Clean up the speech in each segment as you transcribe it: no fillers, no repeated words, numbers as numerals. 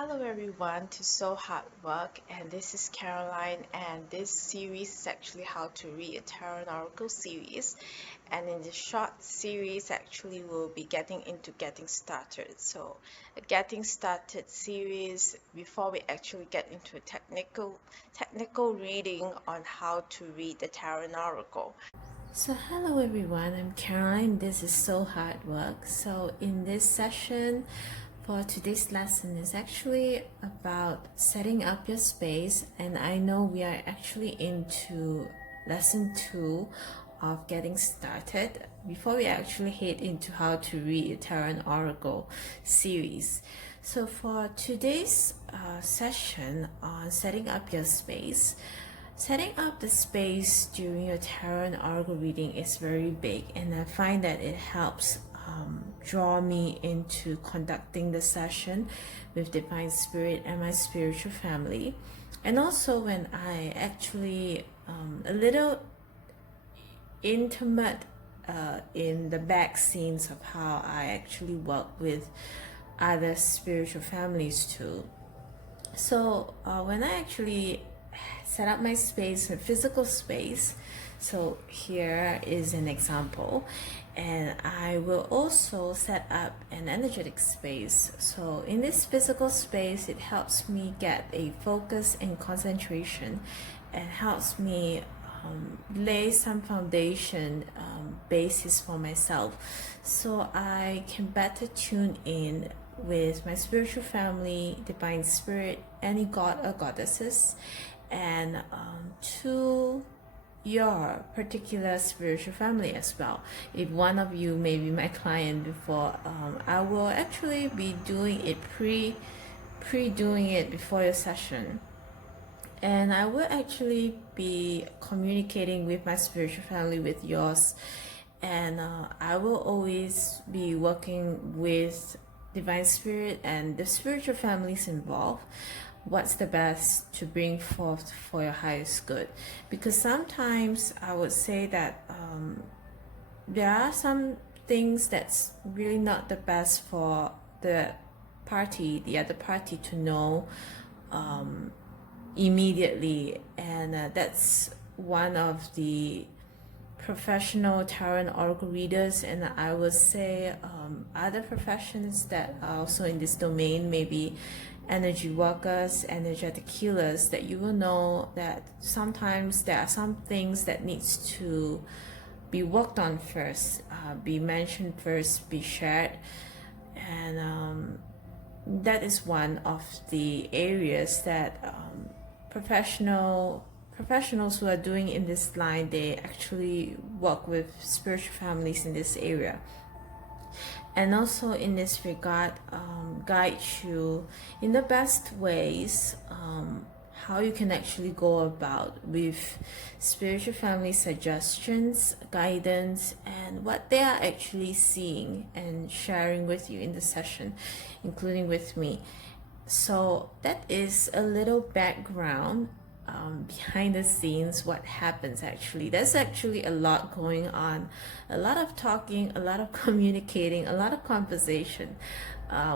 Hello everyone to So Hard Work, and this is Caroline, and this series is actually how to read a tarot and oracle series. And in this short series actually we'll be getting into getting started. So a getting started series before we actually get into a technical reading on how to read the tarot and oracle. So hello everyone, I'm Caroline. This is So Hard Work. So in this session for today's lesson is actually about setting up your space, and I know we are actually into lesson 2 of getting started before we actually head into how to read a tarot and oracle series. So for today's session on setting up your space, setting up the space during your tarot and oracle reading is very big, and I find that it helps draw me into conducting the session with Divine Spirit and my spiritual family. And also when I actually a little intimate in the back scenes of how I actually work with other spiritual families too. So when I actually set up my space, a physical space, so here is an example, and I will also set up an energetic space. So in this physical space, it helps me get a focus and concentration, and helps me lay some foundation basis for myself, so I can better tune in with my spiritual family, divine spirit, any god or goddesses, and to your particular spiritual family as well. If one of you may be my client before, I will actually be doing it pre-doing it before your session, and I will actually be communicating with my spiritual family with yours, and I will always be working with divine spirit and the spiritual families involved. What's the best to bring forth for your highest good? Because sometimes I would say that there are some things that's really not the best for the other party to know immediately, and that's one of the professional tarot and oracle readers, and I would say other professions that are also in this domain, maybe energy workers, energetic healers, that you will know that sometimes there are some things that needs to be worked on first, be mentioned first, be shared, and that is one of the areas that professionals who are doing in this line, they actually work with spiritual families in this area, and also in this regard guide you in the best ways how you can actually go about with spiritual family suggestions, guidance, and what they are actually seeing and sharing with you in the session, including with me. So that is a little background behind the scenes, what happens actually. There's actually a lot going on, a lot of talking, a lot of communicating, a lot of conversation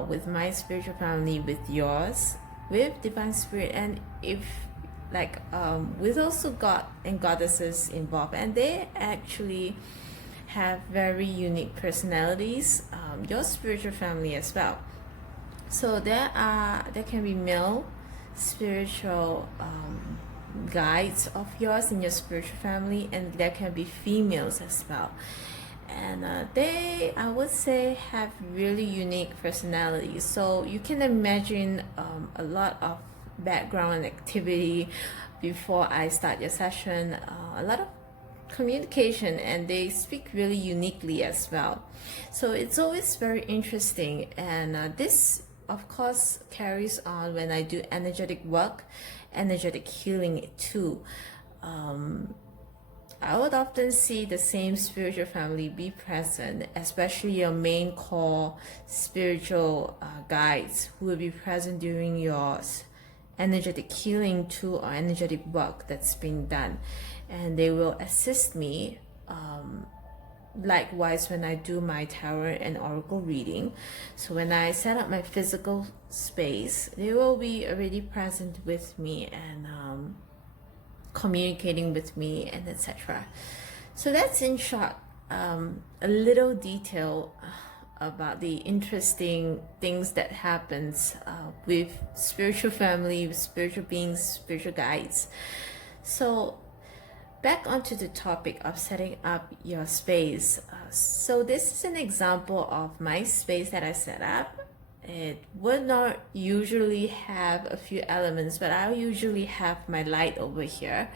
with my spiritual family, with yours, with divine spirit, and if with also god and goddesses involved, and they actually have very unique personalities, your spiritual family as well. So there can be male spiritual guides of yours in your spiritual family, and there can be females as well, and they, I would say, have really unique personalities. So you can imagine a lot of background activity before I start your session, a lot of communication, and they speak really uniquely as well. So it's always very interesting, and this of course carries on when I do energetic work, energetic healing too. I would often see the same spiritual family be present, especially your main core spiritual guides who will be present during your energetic healing too, or energetic work that's being done, and they will assist me likewise when I do my tarot and oracle reading. So when I set up my physical space, they will be already present with me and communicating with me and etc. So that's in short a little detail about the interesting things that happens with spiritual family, with spiritual beings, spiritual guides. So back onto the topic of setting up your space. So this is an example of my space that I set up. It would not usually have a few elements, but I usually have my light over here.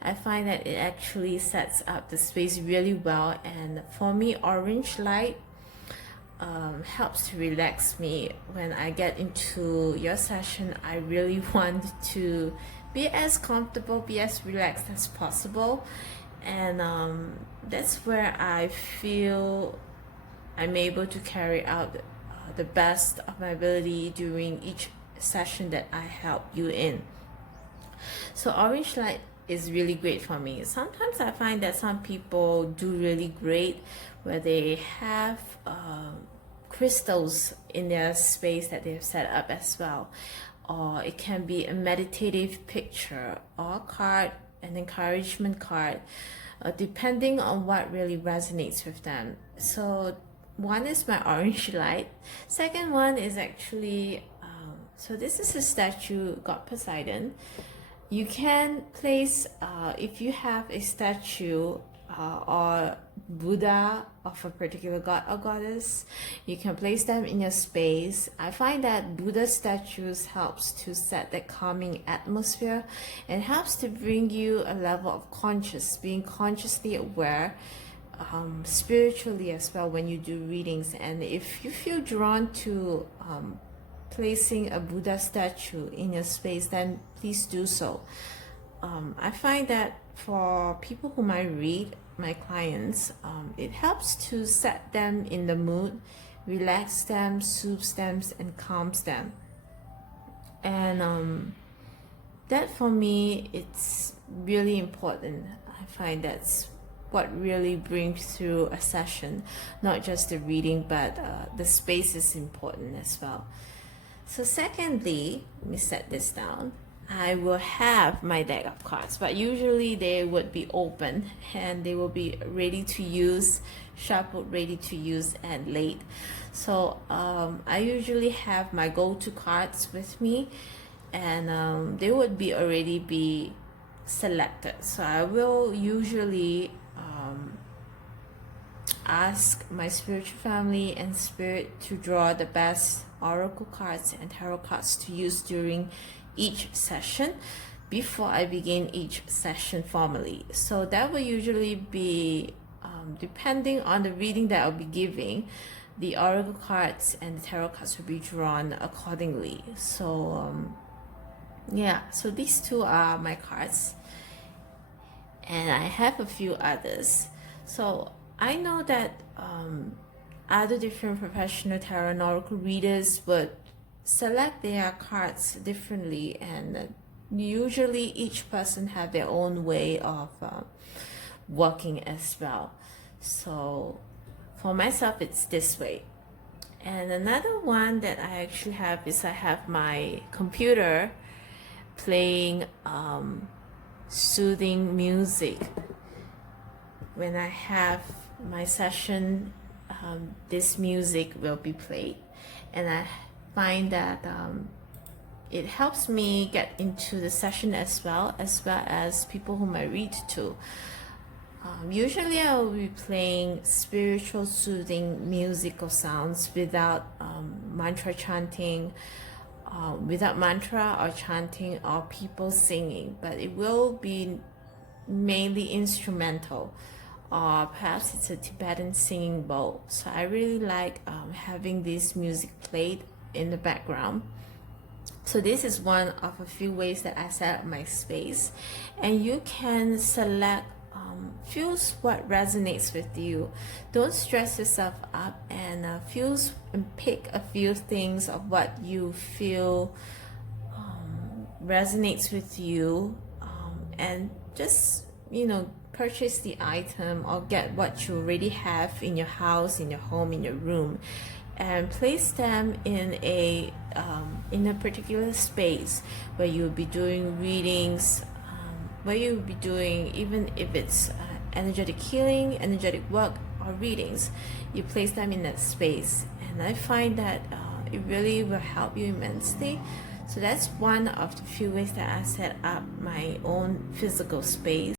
I find that it actually sets up the space really well, and for me, orange light helps to relax me. When I get into your session, I really want to be as comfortable, be as relaxed as possible, and that's where I feel I'm able to carry out the best of my ability during each session that I help you in. So orange light is really great for me. Sometimes I find that some people do really great where they have crystals in their space that they've set up as well, or it can be a meditative picture or a card, an encouragement card, depending on what really resonates with them. So one is my orange light. Second one is actually so this is a statue, God Poseidon. You can place if you have a statue or Buddha of a particular god or goddess, you can place them in your space. I find that Buddha statues helps to set that calming atmosphere and helps to bring you a level of being consciously aware spiritually as well when you do readings. And if you feel drawn to placing a Buddha statue in your space, then please do so. I find that for people whom I read, my clients, it helps to set them in the mood, relax them, soothes them, and calms them. And that for me, it's really important. I find that's what really brings through a session, not just the reading, but the space is important as well. So secondly, let me set this down. I will have my deck of cards, but usually they would be open and they will be ready to use, shuffled, ready to use, and laid. So I usually have my go-to cards with me, and they would be already be selected. So I will usually ask my spiritual family and spirit to draw the best oracle cards and tarot cards to use during each session before I begin each session formally. So that will usually be depending on the reading that I'll be giving, the oracle cards and the tarot cards will be drawn accordingly. So yeah, so these two are my cards, and I have a few others. So I know that other different professional tarot and oracle readers would select their cards differently, and usually each person have their own way of working as well. So for myself, it's this way. And another one that I actually have is I have my computer playing soothing music. When I have my session, this music will be played, and I find that it helps me get into the session as well as people whom I read to. Usually I will be playing spiritual soothing musical sounds without mantra chanting, without mantra or chanting or people singing, but it will be mainly instrumental, or perhaps it's a Tibetan singing bowl. So I really like having this music played in the background. So this is one of a few ways that I set up my space, and you can select feels what resonates with you. Don't stress yourself up, and feels and pick a few things of what you feel resonates with you, and just purchase the item or get what you already have in your house, in your home, in your room, and place them in a particular space where you'll be doing readings, where you'll be doing, even if it's energetic healing, energetic work, or readings, you place them in that space. And I find that it really will help you immensely. So that's one of the few ways that I set up my own physical space.